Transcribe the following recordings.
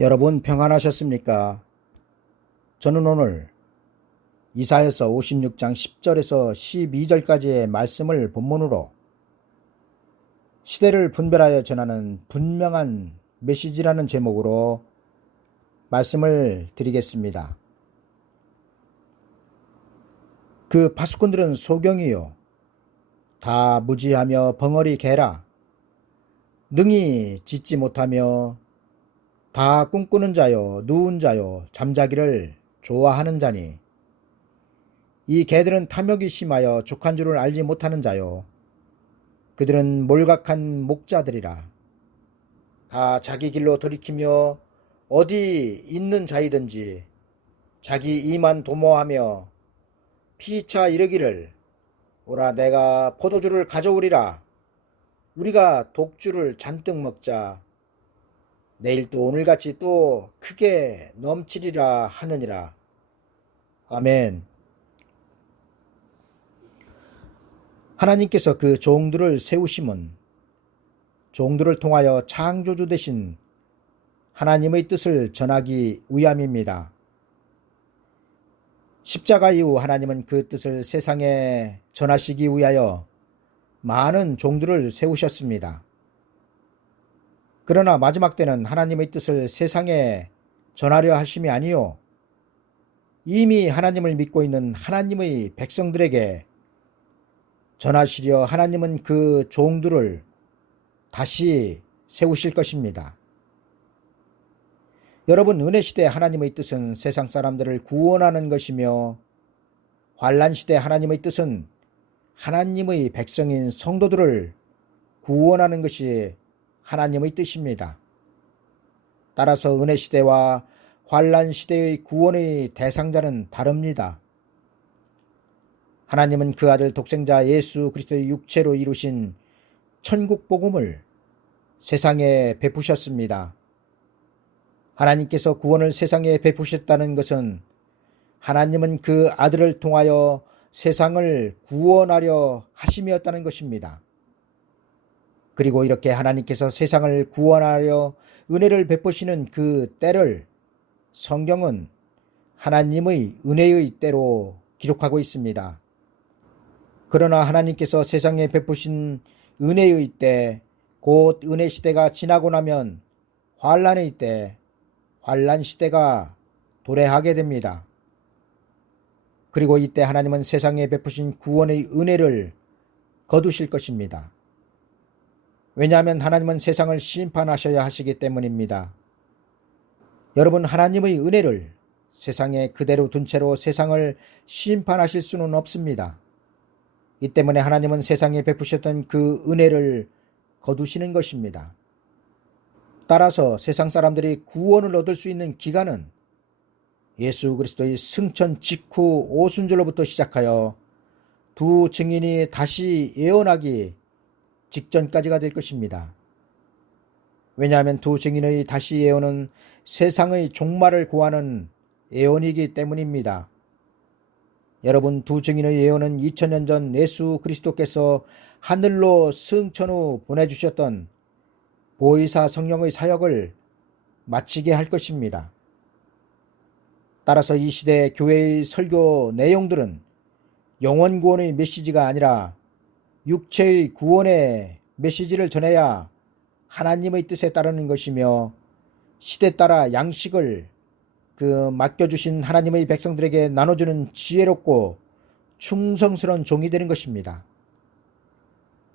여러분 평안하셨습니까? 저는 오늘 이사야서 56장 10절에서 12절까지의 말씀을 본문으로 시대를 분별하여 전하는 분명한 메시지라는 제목으로 말씀을 드리겠습니다. 그 파수꾼들은 소경이요 다 무지하며 벙어리 개라 능히 짓지 못하며 다 꿈꾸는 자요 누운 자요 잠자기를 좋아하는 자니 이 개들은 탐욕이 심하여 족한 줄을 알지 못하는 자요 그들은 몰각한 목자들이라 다 자기 길로 돌이키며 어디 있는 자이든지 자기 이만 도모하며 피차 이르기를 오라 내가 포도주를 가져오리라 우리가 독주를 잔뜩 먹자 내일 또 오늘같이 또 크게 넘치리라 하느니라. 아멘. 하나님께서 그 종들을 세우심은 종들을 통하여 창조주 되신 하나님의 뜻을 전하기 위함입니다. 십자가 이후 하나님은 그 뜻을 세상에 전하시기 위하여 많은 종들을 세우셨습니다. 그러나 마지막 때는 하나님의 뜻을 세상에 전하려 하심이 아니요 이미 하나님을 믿고 있는 하나님의 백성들에게 전하시려 하나님은 그 종들을 다시 세우실 것입니다. 여러분, 은혜시대 하나님의 뜻은 세상 사람들을 구원하는 것이며 환난시대 하나님의 뜻은 하나님의 백성인 성도들을 구원하는 것이 하나님의 뜻입니다. 따라서 은혜시대와 환난시대의 구원의 대상자는 다릅니다. 하나님은 그 아들 독생자 예수 그리스도의 육체로 이루신 천국 복음을 세상에 베푸셨습니다. 하나님께서 구원을 세상에 베푸셨다는 것은 하나님은 그 아들을 통하여 세상을 구원하려 하심이었다는 것입니다. 그리고 이렇게 하나님께서 세상을 구원하려 은혜를 베푸시는 그 때를 성경은 하나님의 은혜의 때로 기록하고 있습니다. 그러나 하나님께서 세상에 베푸신 은혜의 때, 곧 은혜 시대가 지나고 나면 환난의 때, 환난 시대가 도래하게 됩니다. 그리고 이때 하나님은 세상에 베푸신 구원의 은혜를 거두실 것입니다. 왜냐하면 하나님은 세상을 심판하셔야 하시기 때문입니다. 여러분, 하나님의 은혜를 세상에 그대로 둔 채로 세상을 심판하실 수는 없습니다. 이 때문에 하나님은 세상에 베푸셨던 그 은혜를 거두시는 것입니다. 따라서 세상 사람들이 구원을 얻을 수 있는 기간은 예수 그리스도의 승천 직후 오순절로부터 시작하여 두 증인이 다시 예언하기 직전까지가 될 것입니다. 왜냐하면 두 증인의 다시 예언은 세상의 종말을 고하는 예언이기 때문입니다. 여러분, 두 증인의 예언은 2000년 전 예수 그리스도께서 하늘로 승천 후 보내주셨던 보혜사 성령의 사역을 마치게 할 것입니다. 따라서 이 시대 교회의 설교 내용들은 영원 구원의 메시지가 아니라 육체의 구원의 메시지를 전해야 하나님의 뜻에 따르는 것이며 시대 따라 양식을 맡겨주신 하나님의 백성들에게 나눠주는 지혜롭고 충성스러운 종이 되는 것입니다.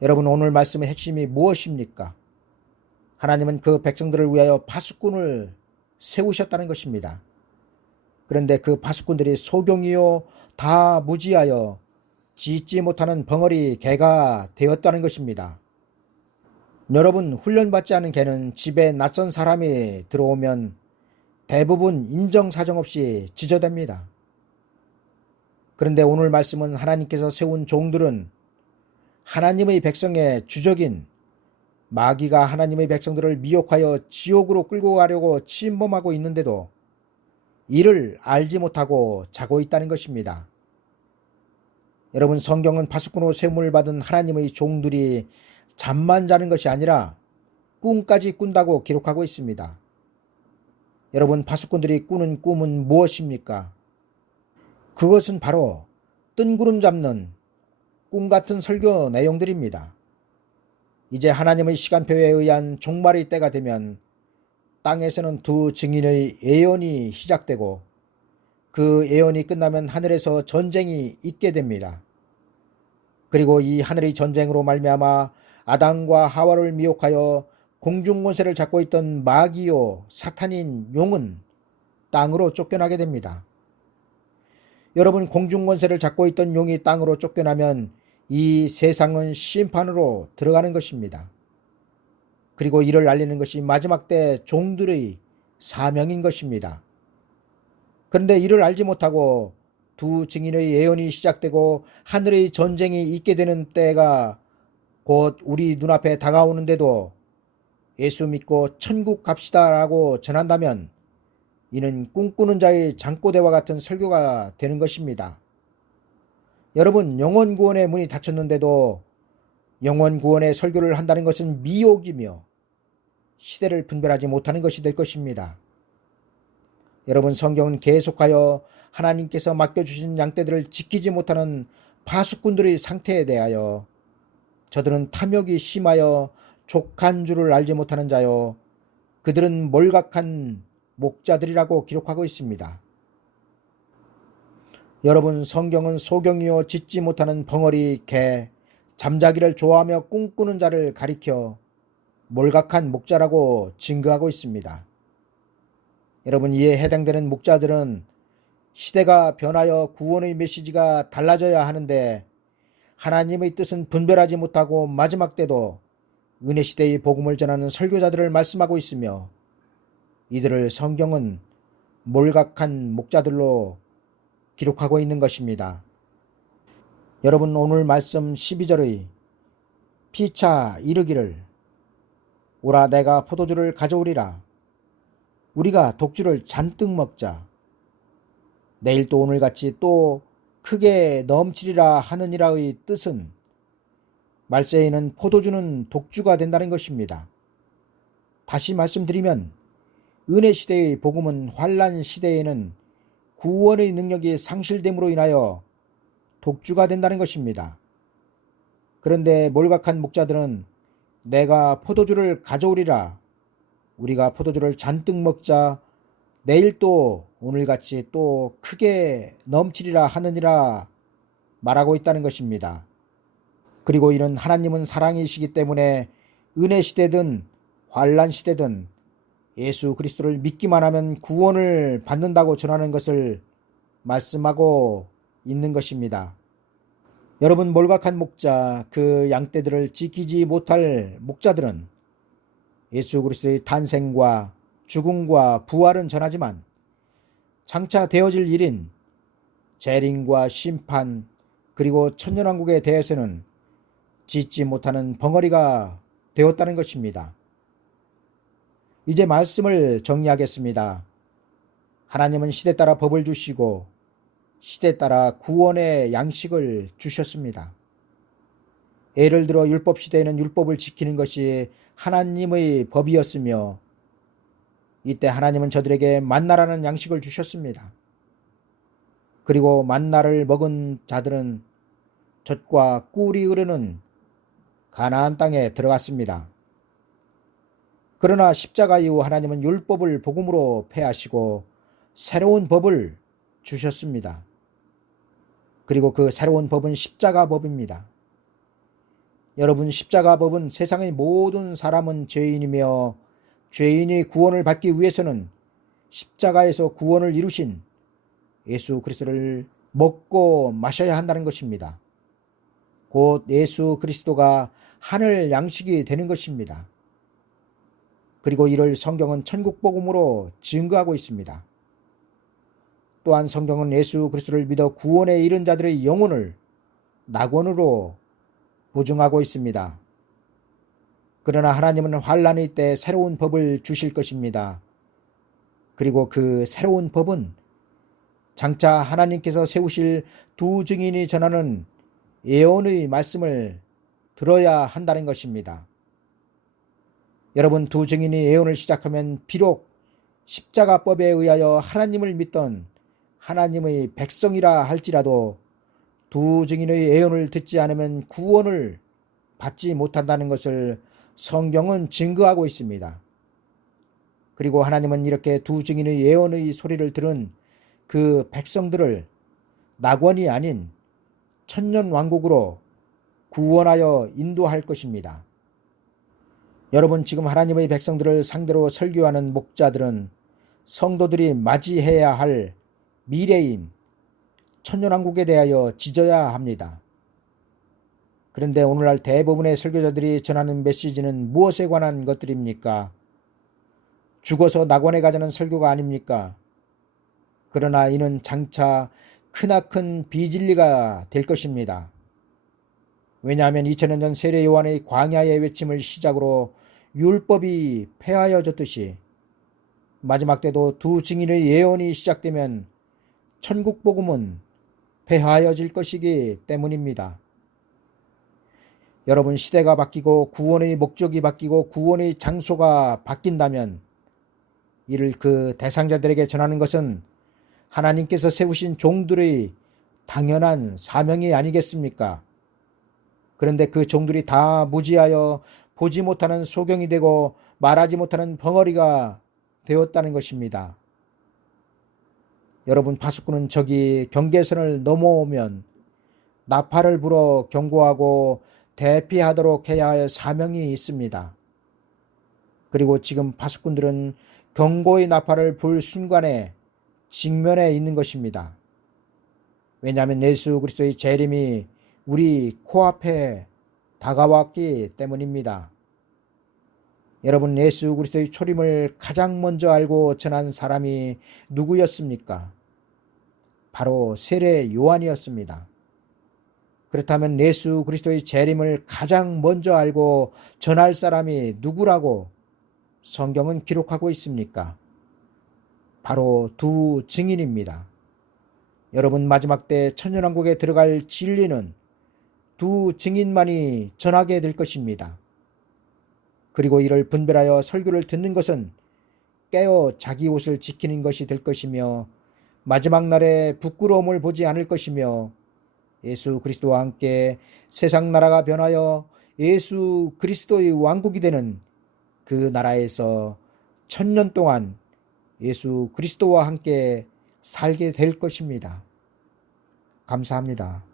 여러분, 오늘 말씀의 핵심이 무엇입니까? 하나님은 그 백성들을 위하여 파수꾼을 세우셨다는 것입니다. 그런데 그 파수꾼들이 소경이요 다 무지하여 짓지 못하는 벙어리 개가 되었다는 것입니다. 여러분, 훈련받지 않은 개는 집에 낯선 사람이 들어오면 대부분 인정사정 없이 지저댑니다. 그런데 오늘 말씀은 하나님께서 세운 종들은 하나님의 백성의 주적인 마귀가 하나님의 백성들을 미혹하여 지옥으로 끌고 가려고 침범하고 있는데도 이를 알지 못하고 자고 있다는 것입니다. 여러분, 성경은 파수꾼으로 세움을 받은 하나님의 종들이 잠만 자는 것이 아니라 꿈까지 꾼다고 기록하고 있습니다. 여러분, 파수꾼들이 꾸는 꿈은 무엇입니까? 그것은 바로 뜬구름 잡는 꿈 같은 설교 내용들입니다. 이제 하나님의 시간표에 의한 종말의 때가 되면 땅에서는 두 증인의 예언이 시작되고 그 예언이 끝나면 하늘에서 전쟁이 있게 됩니다. 그리고 이 하늘의 전쟁으로 말미암아 아담과 하와를 미혹하여 공중 권세를 잡고 있던 마귀요 사탄인 용은 땅으로 쫓겨나게 됩니다. 여러분, 공중 권세를 잡고 있던 용이 땅으로 쫓겨나면 이 세상은 심판으로 들어가는 것입니다. 그리고 이를 알리는 것이 마지막 때 종들의 사명인 것입니다. 그런데 이를 알지 못하고 두 증인의 예언이 시작되고 하늘의 전쟁이 있게 되는 때가 곧 우리 눈앞에 다가오는데도 예수 믿고 천국 갑시다라고 전한다면 이는 꿈꾸는 자의 잠꼬대와 같은 설교가 되는 것입니다. 여러분, 영혼 구원의 문이 닫혔는데도 영혼 구원의 설교를 한다는 것은 미혹이며 시대를 분별하지 못하는 것이 될 것입니다. 여러분, 성경은 계속하여 하나님께서 맡겨주신 양떼들을 지키지 못하는 파수꾼들의 상태에 대하여 저들은 탐욕이 심하여 족한 줄을 알지 못하는 자요 그들은 몰각한 목자들이라고 기록하고 있습니다. 여러분, 성경은 소경이요 짖지 못하는 벙어리 개, 잠자기를 좋아하며 꿈꾸는 자를 가리켜 몰각한 목자라고 증거하고 있습니다. 여러분, 이에 해당되는 목자들은 시대가 변하여 구원의 메시지가 달라져야 하는데 하나님의 뜻은 분별하지 못하고 마지막 때도 은혜시대의 복음을 전하는 설교자들을 말씀하고 있으며 이들을 성경은 몰각한 목자들로 기록하고 있는 것입니다. 여러분, 오늘 말씀 12절의 피차 이르기를 오라 내가 포도주를 가져오리라 우리가 독주를 잔뜩 먹자 내일 또 오늘같이 또 크게 넘치리라 하느니라의 뜻은 말세에는 포도주는 독주가 된다는 것입니다. 다시 말씀드리면 은혜 시대의 복음은 환난 시대에는 구원의 능력이 상실됨으로 인하여 독주가 된다는 것입니다. 그런데 몰각한 목자들은 내가 포도주를 가져오리라 우리가 포도주를 잔뜩 먹자 내일 또 오늘같이 또 크게 넘치리라 하느니라 말하고 있다는 것입니다. 그리고 이는 하나님은 사랑이시기 때문에 은혜 시대든 환난 시대든 예수 그리스도를 믿기만 하면 구원을 받는다고 전하는 것을 말씀하고 있는 것입니다. 여러분, 몰각한 목자, 그 양떼들을 지키지 못할 목자들은 예수 그리스도의 탄생과 죽음과 부활은 전하지만 장차 되어질 일인 재림과 심판 그리고 천년왕국에 대해서는 짓지 못하는 벙어리가 되었다는 것입니다. 이제 말씀을 정리하겠습니다. 하나님은 시대 따라 법을 주시고 시대 따라 구원의 양식을 주셨습니다. 예를 들어 율법 시대에는 율법을 지키는 것이 하나님의 법이었으며 이때 하나님은 저들에게 만나라는 양식을 주셨습니다. 그리고 만나를 먹은 자들은 젖과 꿀이 흐르는 가나안 땅에 들어갔습니다. 그러나 십자가 이후 하나님은 율법을 복음으로 폐하시고 새로운 법을 주셨습니다. 그리고 그 새로운 법은 십자가 법입니다. 여러분, 십자가 법은 세상의 모든 사람은 죄인이며 죄인의 구원을 받기 위해서는 십자가에서 구원을 이루신 예수 그리스도를 먹고 마셔야 한다는 것입니다. 곧 예수 그리스도가 하늘 양식이 되는 것입니다. 그리고 이를 성경은 천국 복음으로 증거하고 있습니다. 또한 성경은 예수 그리스도를 믿어 구원에 이른 자들의 영혼을 낙원으로 보증하고 있습니다. 그러나 하나님은 환난의 때 새로운 법을 주실 것입니다. 그리고 그 새로운 법은 장차 하나님께서 세우실 두 증인이 전하는 예언의 말씀을 들어야 한다는 것입니다. 여러분, 두 증인이 예언을 시작하면 비록 십자가법에 의하여 하나님을 믿던 하나님의 백성이라 할지라도 두 증인의 예언을 듣지 않으면 구원을 받지 못한다는 것을 성경은 증거하고 있습니다. 그리고 하나님은 이렇게 두 증인의 예언의 소리를 들은 그 백성들을 낙원이 아닌 천년왕국으로 구원하여 인도할 것입니다. 여러분, 지금 하나님의 백성들을 상대로 설교하는 목자들은 성도들이 맞이해야 할 미래인 천년왕국에 대하여 짖어야 합니다. 그런데 오늘날 대부분의 설교자들이 전하는 메시지는 무엇에 관한 것들입니까? 죽어서 낙원에 가자는 설교가 아닙니까? 그러나 이는 장차 크나큰 비진리가 될 것입니다. 왜냐하면 2000년 전 세례 요한의 광야의 외침을 시작으로 율법이 폐하여졌듯이 마지막 때도 두 증인의 예언이 시작되면 천국 복음은 폐하여질 것이기 때문입니다. 여러분, 시대가 바뀌고 구원의 목적이 바뀌고 구원의 장소가 바뀐다면 이를 그 대상자들에게 전하는 것은 하나님께서 세우신 종들의 당연한 사명이 아니겠습니까? 그런데 그 종들이 다 무지하여 보지 못하는 소경이 되고 말하지 못하는 벙어리가 되었다는 것입니다. 여러분, 파수꾼은 저기 경계선을 넘어오면 나팔을 불어 경고하고 대피하도록 해야 할 사명이 있습니다. 그리고 지금 파수꾼들은 경고의 나팔을 불 순간에 직면에 있는 것입니다. 왜냐하면 예수 그리스도의 재림이 우리 코앞에 다가왔기 때문입니다. 여러분, 예수 그리스도의 초림을 가장 먼저 알고 전한 사람이 누구였습니까? 바로 세례 요한이었습니다. 그렇다면 예수 그리스도의 재림을 가장 먼저 알고 전할 사람이 누구라고 성경은 기록하고 있습니까? 바로 두 증인입니다. 여러분, 마지막 때 천년왕국에 들어갈 진리는 두 증인만이 전하게 될 것입니다. 그리고 이를 분별하여 설교를 듣는 것은 깨어 자기 옷을 지키는 것이 될 것이며 마지막 날에 부끄러움을 보지 않을 것이며 예수 그리스도와 함께 세상 나라가 변하여 예수 그리스도의 왕국이 되는 그 나라에서 천년 동안 예수 그리스도와 함께 살게 될 것입니다. 감사합니다.